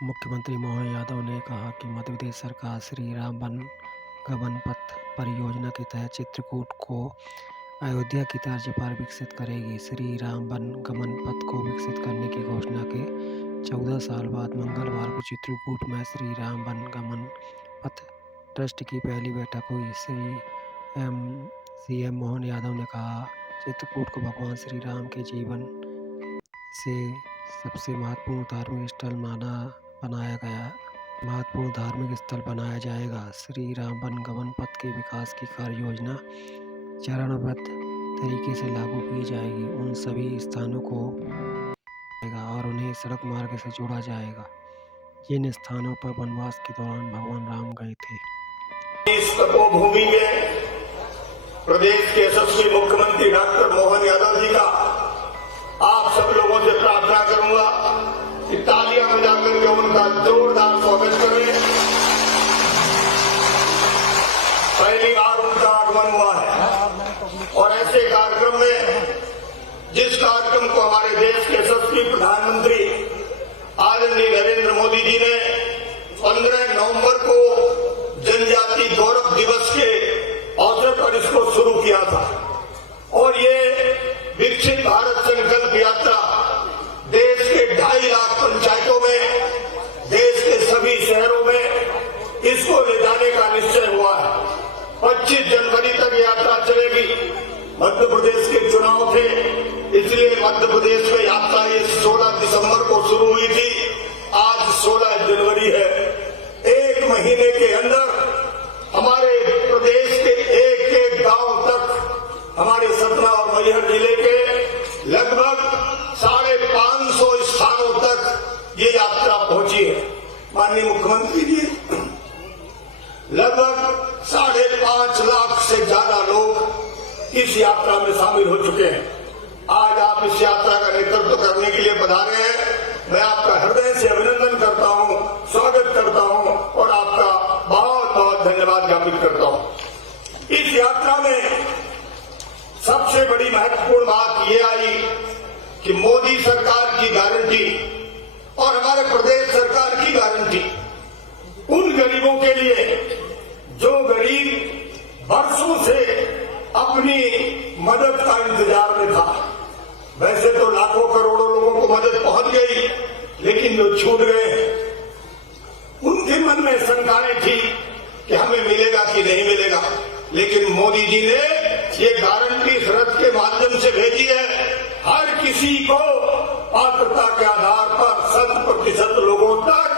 मुख्यमंत्री मोहन यादव ने कहा कि मध्य प्रदेश सरकार श्री राम वन गमन पथ परियोजना के तहत चित्रकूट को अयोध्या की तर्ज पर विकसित करेगी। श्री राम वन गमन पथ को विकसित करने की घोषणा के 14 साल बाद मंगलवार को चित्रकूट में श्री राम वन गमन पथ ट्रस्ट की पहली बैठक हुई। सीएम मोहन यादव ने कहा, चित्रकूट को भगवान श्री राम के जीवन से सबसे महत्वपूर्ण धार्मिक स्थल बनाया जाएगा। श्री राम वन गमन पथ के विकास की कार्य योजना चरणबद्ध तरीके से लागू की जाएगी। उन सभी स्थानों को और उन्हें सड़क मार्ग से जोड़ा जाएगा जिन स्थानों पर वनवास के दौरान भगवान राम गए थे। इस तपोभूमि में प्रदेश के यशस्वी मुख्यमंत्री डॉक्टर मोहन यादव जी का आप सब लोगों से प्रार्थना करूंगा कि तालियां बजाकर के उनका जोरदार स्वागत करें। पहली बार उनका आगमन हुआ है और ऐसे कार्यक्रम में जिस कार्यक्रम को हमारे देश के यशस्वी प्रधानमंत्री आदरणीय नरेंद्र मोदी जी ने 15 नवंबर को जनजाति गौरव दिवस के अवसर पर इसको शुरू किया था और ये विकसित भारत संकल्प यात्रा देश के 2.5 लाख पंचायतों में, देश के सभी शहरों में इसको ले जाने का निश्चय हुआ है। 25 जनवरी तक यात्रा चलेगी। मध्य प्रदेश के चुनाव थे, इसलिए मध्य प्रदेश में यात्रा ये 16 दिसंबर को शुरू हुई थी। आज 16 जनवरी है। 1 महीने के अंदर हमारे प्रदेश के एक गांव तक, हमारे सतना और मैहर जिले के लगभग 550 स्थानों तक ये यात्रा पहुंची है। माननीय मुख्यमंत्री जी, लगभग 5.5 लाख से ज्यादा लोग इस यात्रा में शामिल हो चुके हैं। आज आप इस यात्रा का नेतृत्व करने के लिए पधारे हैं। मैं आपका हृदय से अभिनंदन करता हूं, स्वागत करता हूं और आपका बहुत बहुत धन्यवाद ज्ञापित करता हूं। इस यात्रा में सबसे बड़ी महत्वपूर्ण बात ये आई कि मोदी सरकार की गारंटी और हमारे प्रदेश सरकार की गारंटी उन गरीबों के लिए जो गरीब वर्षों से अपनी मदद का इंतजार में था। वैसे तो लाखों करोड़ों लोगों को मदद पहुंच गई, लेकिन जो छूट गए उनके मन में शंकाएं थी कि हमें मिलेगा कि नहीं मिलेगा। लेकिन मोदी जी ने ये गारंटी इस रथ के माध्यम से भेजी है। हर किसी को पात्रता के आधार पर 100% लोगों तक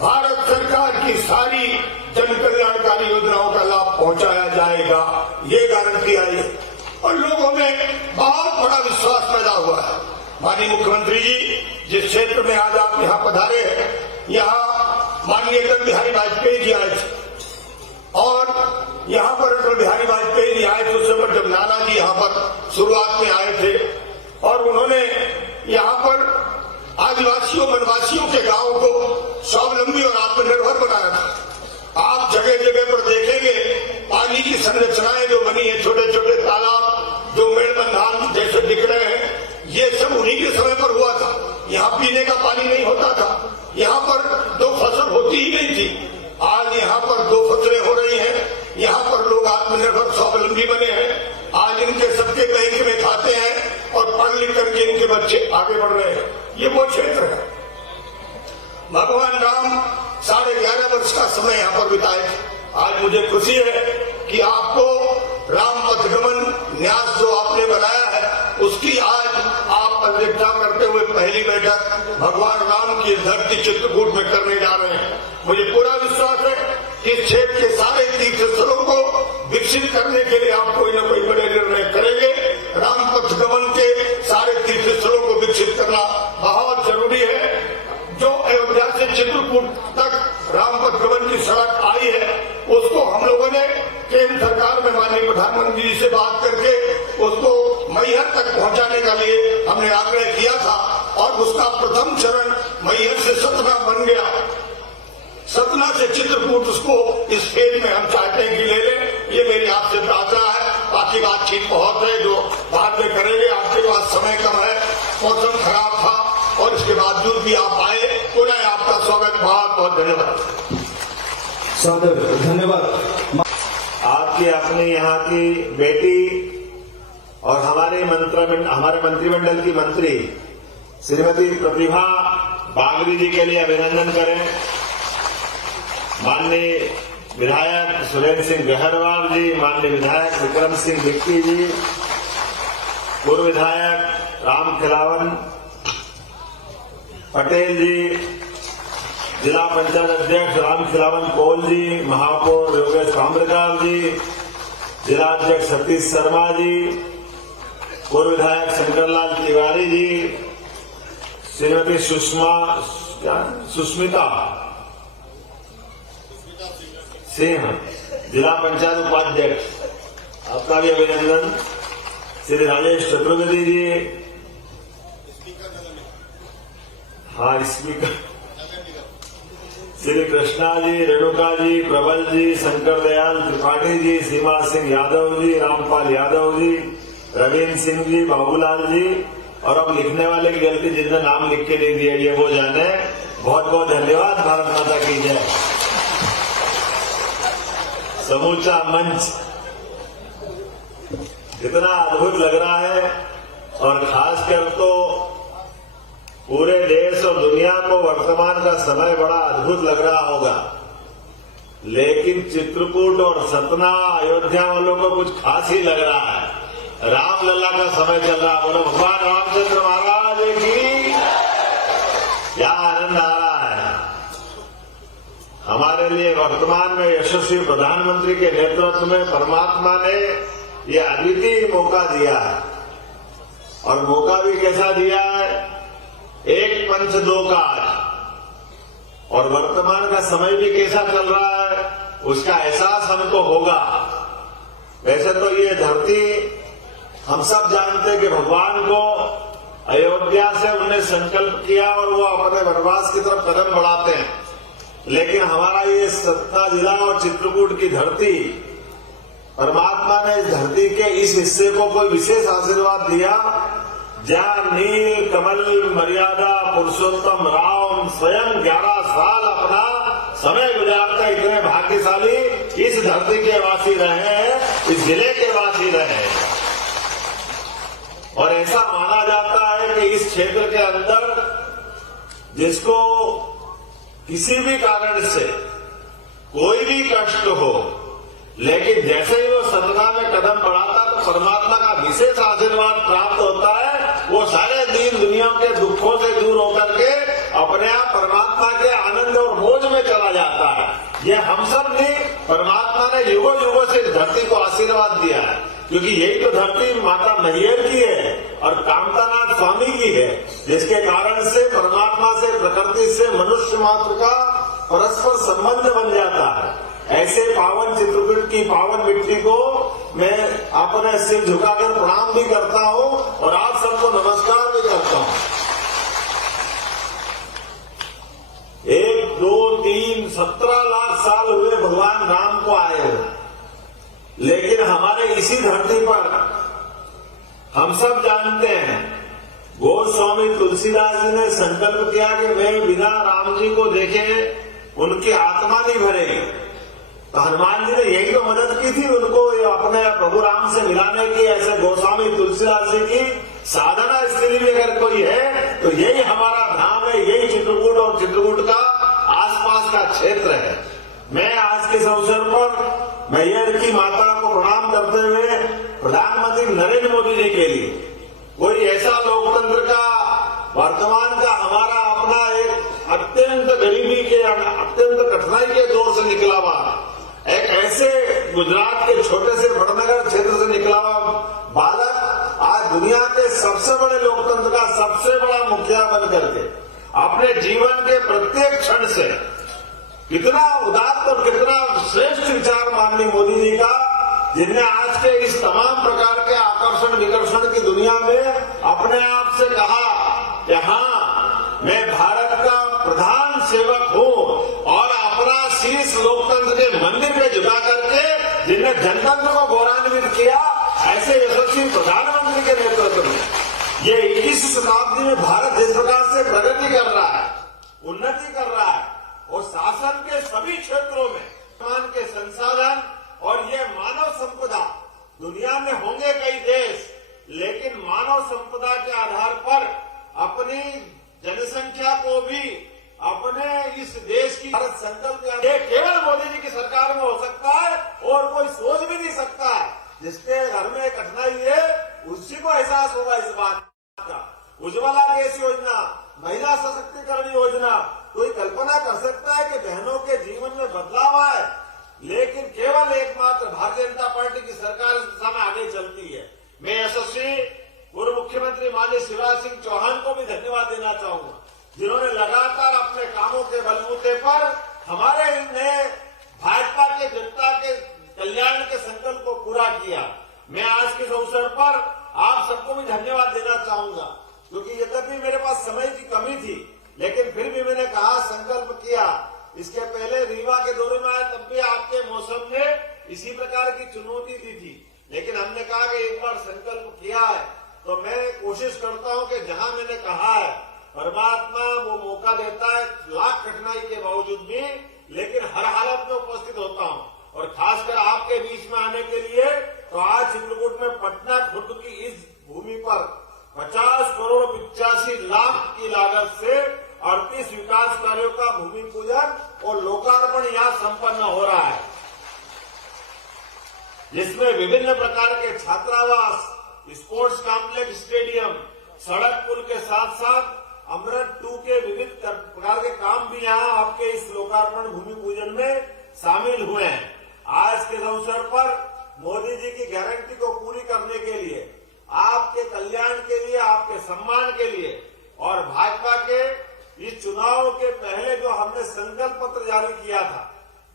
भारत सरकार की सारी जन कल्याणकारी योजनाओं का लाभ पहुंचाया जाएगा, ये गारंटी आई है और लोगों में बहुत बड़ा विश्वास पैदा हुआ है। माननीय मुख्यमंत्री जी, जिस क्षेत्र में आज आप यहाँ पधारे हैं, यहाँ माननीय अटल बिहारी वाजपेयी जी आए थे और यहाँ पर अटल बिहारी वाजपेयी जी आए थे उस समय जब नाना जी यहाँ पर शुरुआत में आए थे और उन्होंने यहाँ पर आदिवासियों वनवासियों के गांवों को स्वावलंबी और आत्मनिर्भर बनाया था। आप जगह जगह पर देखेंगे पानी की संरचनाएं जो बनी है, छोटे छोटे तालाब जो मेड़बंधान जैसे दिख रहे हैं, ये सब उन्हीं के समय पर हुआ था। यहाँ पीने का पानी नहीं होता था, यहाँ पर 2 फसल होती ही नहीं थी। आज यहाँ पर 2 फसलें हो रही हैं, यहाँ पर लोग आत्मनिर्भर स्वावलंबी बने हैं। आज इनके सबके बैंक में खाते हैं और पढ़ लिख करके इनके बच्चे आगे बढ़ रहे हैं। ये वो क्षेत्र है। भगवान राम 11.5 वर्ष का समय यहाँ पर बिताए। आज मुझे खुशी है कि आपको राम पथगमन न्यास जो आपने बनाया है उसकी आज आप अध्यक्षता करते हुए पहली बैठक भगवान राम की धरती चित्रकूट में करने जा रहे हैं। मुझे पूरा विश्वास है कि इस क्षेत्र के सारे तीर्थ स्थलों को विकसित करने के लिए आप कोई न कोई बड़े निर्णय करेंगे। राम पथगमन के सारे तीर्थ स्थलों को विकसित करना बहुत जरूरी है। जो अयोध्या से चित्रकूट तक राम पथगमन की सड़क आई है उसको हम लोगों ने केंद्र सरकार में माननीय प्रधानमंत्री जी से बात करके उसको मैहर तक पहुंचाने के लिए हमने आग्रह किया था और उसका प्रथम चरण मैहर से सतना बन गया। सतना से चित्रकूट उसको इस फेज में हम चाहते हैं कि ले लें। ये मेरी आपसे प्रार्थना है। बाकी बातचीत बहुत है जो बाद में करेंगे। आपके पास समय कम है, मौसम खराब था और इसके बावजूद भी आप आए। पुनः आपका स्वागत, बहुत बहुत धन्यवाद। सदैव धन्यवाद। आपकी अपनी यहाँ की बेटी और हमारे मंत्रिमंडल की मंत्री श्रीमती प्रतिभा बागरी जी के लिए अभिनंदन करें। माननीय विधायक सुरेंद्र सिंह गहरवाल जी, माननीय विधायक विक्रम सिंह बिक्की जी, पूर्व विधायक राम खिलावन पटेल जी, जिला पंचायत अध्यक्ष राम खिलावन कोल जी, महापौर योगेश काम्रकार जी, जिला अध्यक्ष सतीश शर्मा जी, पूर्व विधायक शंकरलाल तिवारी जी, श्रीमती सुष्मिता सिंह, जिला पंचायत उपाध्यक्ष, आपका भी अभिनंदन। श्री राजेश चतुर्वेदी जी, हाँ स्पीकर, श्री कृष्णा जी, रेणुका जी, प्रबल जी, शंकर दयाल त्रिपाठी जी, सीमा सिंह यादव जी, रामपाल यादव जी, रवीन्द्र सिंह जी, बाबूलाल जी, और अब लिखने वाले की गलती जिसने नाम लिख के नहीं दिया ये वो जाने। बहुत बहुत धन्यवाद। भारत माता की जय। समूचा मंच इतना अद्भुत लग रहा है और खासकर तो पूरे देश और दुनिया को वर्तमान का समय बड़ा अद्भुत लग रहा होगा, लेकिन चित्रकूट और सतना अयोध्या वालों को कुछ खास ही लग रहा है। रामलला का समय चल रहा है। बोलो भगवान रामचंद्र महाराज की। क्या आनंद आ रहा है। हमारे लिए वर्तमान में यशस्वी प्रधानमंत्री के नेतृत्व में परमात्मा ने ये अद्वितीय मौका दिया है, और मौका भी कैसा दिया है, एक पंच दो काज, और वर्तमान का समय भी कैसा चल रहा है उसका एहसास हमको होगा। वैसे तो ये धरती हम सब जानते हैं कि भगवान को अयोध्या से उन्होंने संकल्प किया और वो अपने वनवास की तरफ कदम बढ़ाते हैं, लेकिन हमारा ये सतना जिला और चित्रकूट की धरती, परमात्मा ने इस धरती के इस हिस्से को कोई विशेष आशीर्वाद दिया जहां नील कमल मर्यादा पुरुषोत्तम राम स्वयं 11 साल अपना समय गुजारते इतने भाग्यशाली इस धरती के वासी रहे हैं, इस जिले के वासी रहे हैं। और ऐसा माना जाता है कि इस क्षेत्र के अंदर जिसको किसी भी कारण से कोई भी कष्ट हो, लेकिन जैसे ही वो सतना में कदम बढ़ाता तो परमात्मा का विशेष आशीर्वाद प्राप्त होता है। वो सारे दीन दुनिया के दुखों से दूर होकर के अपने आप परमात्मा के आनंद और मौज में चला जाता है। ये हम सब ने परमात्मा ने युगों युगों से इस धरती को आशीर्वाद दिया है, क्योंकि यही तो धरती माता मैहर की है और कामतानाथ स्वामी की है, जिसके कारण से परमात्मा से प्रकृति से मनुष्य मात्र का परस्पर संबंध बन जाता है। ऐसे पावन चित्रकूट की पावन मिट्टी को मैं अपने सिर झुकाकर प्रणाम भी करता हूं और आप सबको नमस्कार भी करता हूं। 1, 2, 3, 17 लाख साल हुए भगवान राम को आए हुए, लेकिन हमारे इसी धरती पर हम सब जानते हैं गोस्वामी तुलसीदास जी ने संकल्प किया कि मैं बिना राम जी को देखे उनकी आत्मा नहीं भरेगी। तो हनुमान जी ने यही तो मदद की थी उनको अपने प्रभु राम से मिलाने की। ऐसे गोस्वामी तुलसीदास जी की साधना स्थिति भी अगर कोई है तो यही हमारा धाम है, यही चित्रकूट और चित्रकूट का आसपास का क्षेत्र है। मैं आज के इस अवसर पर मैहर की माता को प्रणाम करते हुए प्रधानमंत्री नरेंद्र मोदी जी के लिए कोई ऐसा लोकतंत्र का वर्तमान का हमारा अपना एक अत्यंत गरीबी के अत्यंत कठिनाई के दौर से निकला हुआ एक ऐसे गुजरात के छोटे से बड़नगर क्षेत्र से निकला हुआ बालक आज दुनिया के सबसे बड़े लोकतंत्र का सबसे बड़ा मुखिया बन करके अपने जीवन के प्रत्येक क्षण से कितना उदात्त और कितना श्रेष्ठ विचार माननीय मोदी जी का, जिनने आज के इस तमाम प्रकार के आकर्षण विकर्षण की दुनिया में अपने आप से कहा कि हाँ मैं भारत का प्रधान सेवक हूँ, और अपना शीश लोकतंत्र के मंदिर पे झुका करके जिनने जनतंत्र को गौरवान्वित किया, ऐसे यशस्वी प्रधानमंत्री के नेतृत्व में ये 21वीं शताब्दी में भारत जिस प्रकार से प्रगति कर रहा है, उन्नति संसाधन और ये मानव संपदा, दुनिया में होंगे कई देश, लेकिन मानव संपदा के आधार पर अपनी जनसंख्या को भी अपने इस देश की भारत संकल्प ये केवल मोदी जी की सरकार में हो सकता है और कोई सोच भी नहीं सकता है। जिसके घर में कठिनाई है उसी को एहसास होगा इस बात का। उज्ज्वला गैस योजना, महिला सशक्तिकरण योजना, कोई कल्पना कर सकता है कि बहनों के जीवन में बदलाव आए, लेकिन केवल एकमात्र भारतीय जनता पार्टी की सरकार इस दिशा में आगे चलती है। मैं यशस्वी पूर्व मुख्यमंत्री माननीय शिवराज सिंह चौहान को भी धन्यवाद देना चाहूंगा, जिन्होंने लगातार अपने कामों के बलबूते पर हमारे नए भाजपा के जनता के कल्याण के संकल्प को पूरा किया। मैं आज के इस अवसर पर आप सबको भी धन्यवाद देना चाहूंगा, क्योंकि यद्यपि मेरे पास समय की कमी थी, लेकिन फिर भी मैंने कहा, संकल्प किया। इसके पहले रीवा के दौरे में आए तब भी आपके मौसम ने इसी प्रकार की चुनौती दी थी, लेकिन हमने कहा कि एक बार संकल्प किया है तो मैं कोशिश करता हूं कि जहां मैंने कहा है परमात्मा वो मौका देता है, लाख कठिनाई के बावजूद भी, लेकिन हर हालत में उपस्थित होता हूं। और खासकर आपके बीच में आने के लिए तो आज चित्रकूट में पटना खुर्द की इस भूमि पर 50 करोड़ 85 लाख की लागत से 38 विकास कार्यों का भूमि पूजन और लोकार्पण यहां संपन्न हो रहा है, जिसमें विभिन्न प्रकार के छात्रावास, स्पोर्ट्स कॉम्प्लेक्स, स्टेडियम, सड़क पुल के साथ साथ अमृत 2 के विविध प्रकार के काम भी यहां आपके इस लोकार्पण भूमि पूजन में शामिल हुए हैं। आज के अवसर पर मोदी जी की गारंटी को पूरी करने के लिए, आपके कल्याण के लिए, आपके सम्मान के लिए और भाजपा के इस चुनाव के पहले जो हमने संकल्प पत्र जारी किया था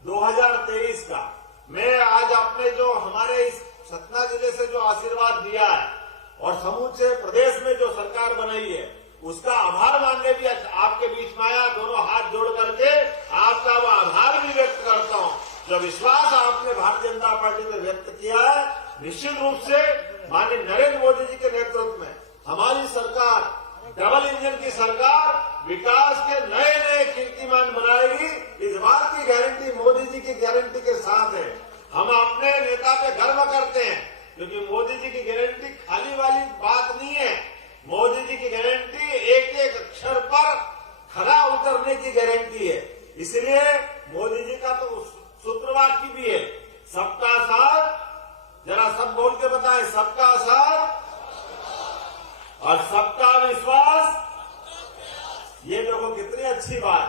2023 का, मैं आज अपने जो हमारे इस सतना जिले से जो आशीर्वाद दिया है और समूचे प्रदेश में जो सरकार बनाई है उसका आभार मानने भी आपके बीच में आया। दोनों हाथ जोड़ करके आपका वो आभार भी व्यक्त करता हूं। जो विश्वास आपने भारतीय जनता पार्टी में व्यक्त किया है, निश्चित रूप से माननीय नरेंद्र मोदी जी के नेतृत्व में हमारी सरकार, डबल इंजन की सरकार, विकास के नए नए कीर्तिमान बनाएगी। इस बात की गारंटी मोदी जी की गारंटी के साथ है। हम अपने नेता पे गर्व करते हैं, क्योंकि मोदी जी की गारंटी खाली वाली बात नहीं है। मोदी जी की गारंटी एक एक अक्षर पर खरा उतरने की गारंटी है। इसलिए मोदी जी का तो सूत्रवाक्य भी है, सबका साथ। जरा सब बोल के बताएं, सबका साथ और सबका विश्वास। ये देखो कितनी अच्छी बात।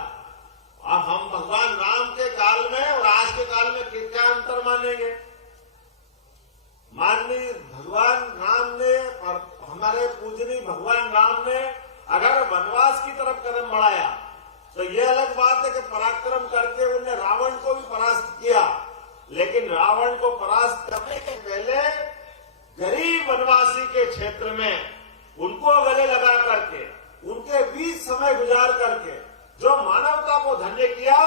अब हम भगवान राम के काल में और आज के काल में क्या अंतर मानेंगे? माननीय भगवान राम ने और हमारे पूजनीय भगवान राम ने अगर वनवास की तरफ कदम बढ़ाया तो ये अलग बात है कि पराक्रम करके उन्हें रावण को भी परास्त किया, लेकिन रावण को परास्त करने के पहले गरीब वनवासी के क्षेत्र में उनको गले लगा करके, उनके बीच समय गुजार करके जो मानवता को धन्य किया,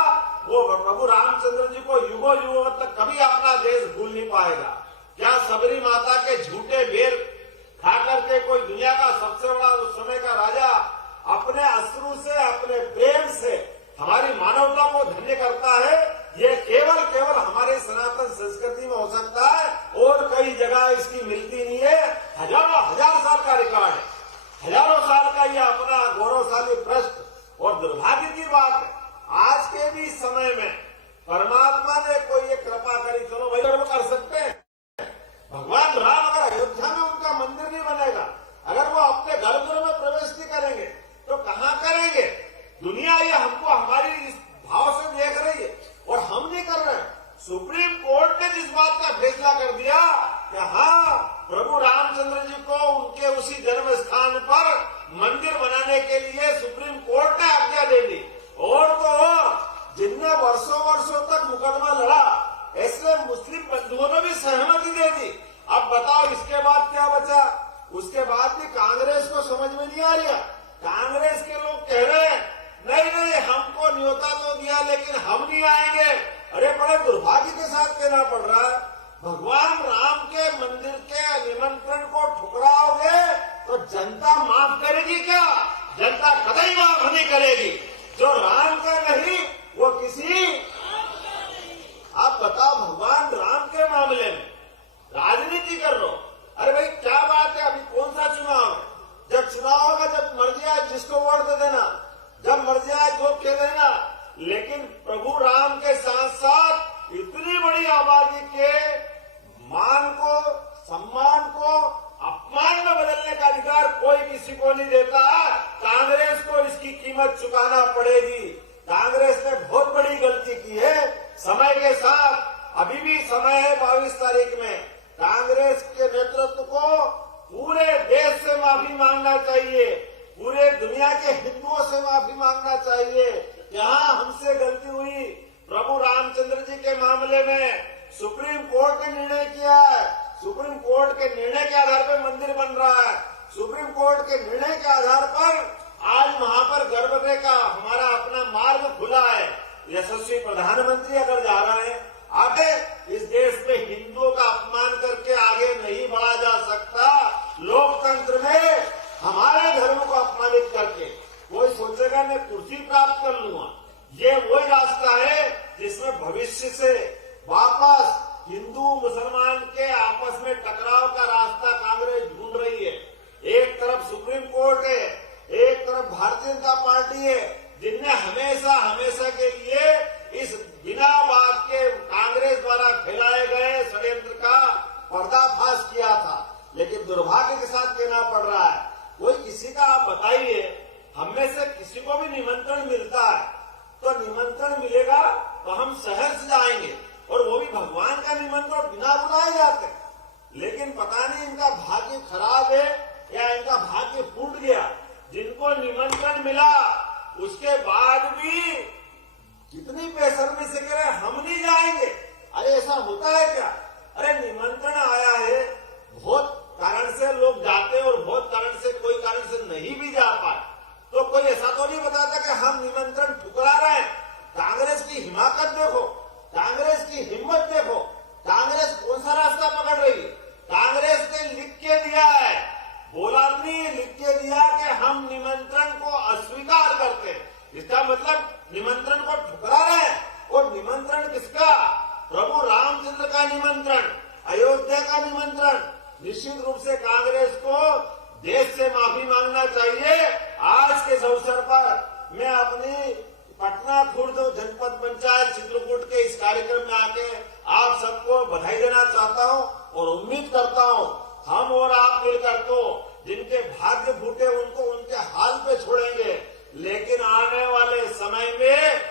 वो प्रभु रामचंद्र जी को युगों युगों तक कभी अपना देश भूल नहीं पाएगा। क्या सबरी माता के झूठे बेर खा करके कोई दुनिया का सबसे बड़ा उस समय का राजा अपने अश्रु से, अपने प्रेम से हमारी मानवता को धन्य करता है? ये केवल हमारे सनातन संस्कृति में हो सकता है और कई जगह इसकी मिलती नहीं है। हजार साल का रिकॉर्ड है, हजारों साल का ये अपना गौरवशाली भ्रष्ट और दुर्भाग्य की बात है। आज के भी समय में परमात्मा ने कोई ये कृपा करी, चलो भाई कर्म कर सकते हैं। भगवान राम अगर अयोध्या में उनका मंदिर नहीं बनेगा, अगर वो अपने गर्भगृह में प्रवेश नहीं करेंगे तो कहां करेंगे? दुनिया ये हमको हमारी इस भाव से देख रही है और हम नहीं कर रहे हैं। सुप्रीम कोर्ट ने जिस बात का फैसला कर दिया कि हाँ, प्रभु रामचंद्र जी को उनके उसी जन्म स्थान पर मंदिर बनाने के लिए सुप्रीम कोर्ट ने आज्ञा दे दी। और तो जिनने वर्षों तक मुकदमा लड़ा, ऐसे मुस्लिम बंधुओं ने भी सहमति दे दी। अब बताओ इसके बाद क्या बचा? उसके बाद भी कांग्रेस को समझ में नहीं आ रहा। कांग्रेस के लोग कह रहे हैं नहीं, हमको न्योता तो दिया लेकिन हम नहीं आएंगे। अरे बड़े दुर्भाग्य के साथ कहना पड़ रहा है, भगवान राम के मंदिर के निमंत्रण को ठुकराओगे तो जनता माफ करेगी क्या? जनता कतई माफ नहीं करेगी। जो राम का नहीं वो किसी, आप बताओ लेकिन प्रभु राम के साथ साथ इतनी बड़ी आबादी के मान को, सम्मान को अपमान में बदलने का अधिकार कोई किसी को नहीं देता। कांग्रेस को इसकी कीमत चुकाना पड़ेगी। कांग्रेस ने बहुत बड़ी गलती की है। समय के साथ अभी भी समय है, 22 तारीख में कांग्रेस के नेतृत्व को पूरे देश से माफी मांगना चाहिए, पूरे दुनिया के हिंदुओं से माफी मांगना चाहिए। यहाँ हमसे गलती हुई, प्रभु रामचंद्र जी के मामले में सुप्रीम कोर्ट ने निर्णय किया है। सुप्रीम कोर्ट के निर्णय के आधार पर मंदिर बन रहा है। सुप्रीम कोर्ट के निर्णय के आधार पर आज वहां पर गर्भगृह का हमारा अपना मार्ग खुला है। यशस्वी प्रधानमंत्री अगर जा रहे हैं आगे, इस देश में हिंदुओं का अपमान करके आगे नहीं बढ़ा जा सकता। लोकतंत्र में हमारे धर्म को अपमानित करके कोई सोचेगा मैं कुर्सी प्राप्त कर लूंगा। ये वही रास्ता है जिसमें भविष्य से वापस हिंदू मुसलमान के आपस में टकराव का रास्ता कांग्रेस ढूंढ रही है। एक तरफ सुप्रीम कोर्ट है, एक तरफ भारतीय जनता पार्टी है, जिनने हमेशा हमेशा के लिए इस बिना बात के कांग्रेस द्वारा फैलाए गए षड्यंत्र का पर्दाफाश किया था। लेकिन दुर्भाग्य के साथ कहना पड़ रहा है, कोई किसी का आप बताइए, हम में से किसी को भी निमंत्रण मिलता है तो निमंत्रण मिलेगा तो हम शहर से जाएंगे, और वो भी भगवान का निमंत्रण बिना बुलाए जाते। लेकिन पता नहीं इनका भाग्य खराब है या इनका भाग्य फूट गया। जिनको निमंत्रण मिला उसके बाद भी कितनी बेशर्मी से कह रहे हम नहीं जाएंगे। अरे ऐसा होता है क्या? अरे निमंत्रण आया है, बहुत कारण से लोग जाते हैं और बहुत कारण से कोई कारण से नहीं भी जा पाए, तो कोई ऐसा तो नहीं बताता कि हम निमंत्रण ठुकरा रहे हैं। कांग्रेस की हिमाकत देखो, कांग्रेस की हिम्मत देखो, कांग्रेस कौन सा रास्ता पकड़ रही है। कांग्रेस ने लिख के दिया है, बोला नहीं, लिख के दिया कि हम निमंत्रण को अस्वीकार करते हैं। इसका मतलब निमंत्रण को ठुकरा रहे हैं। और निमंत्रण किसका? प्रभु रामचंद्र का निमंत्रण, अयोध्या का निमंत्रण। निश्चित रूप से कांग्रेस को देश से माफी मांगना चाहिए। आज के इस अवसर पर मैं अपनी पटना खुर्द जनपद पंचायत चित्रकूट के इस कार्यक्रम में आके आप सबको बधाई देना चाहता हूं और उम्मीद करता हूं हम और आप मिलकर तो जिनके भाग्य फूटे उनको उनके हाल पे छोड़ेंगे। लेकिन आने वाले समय में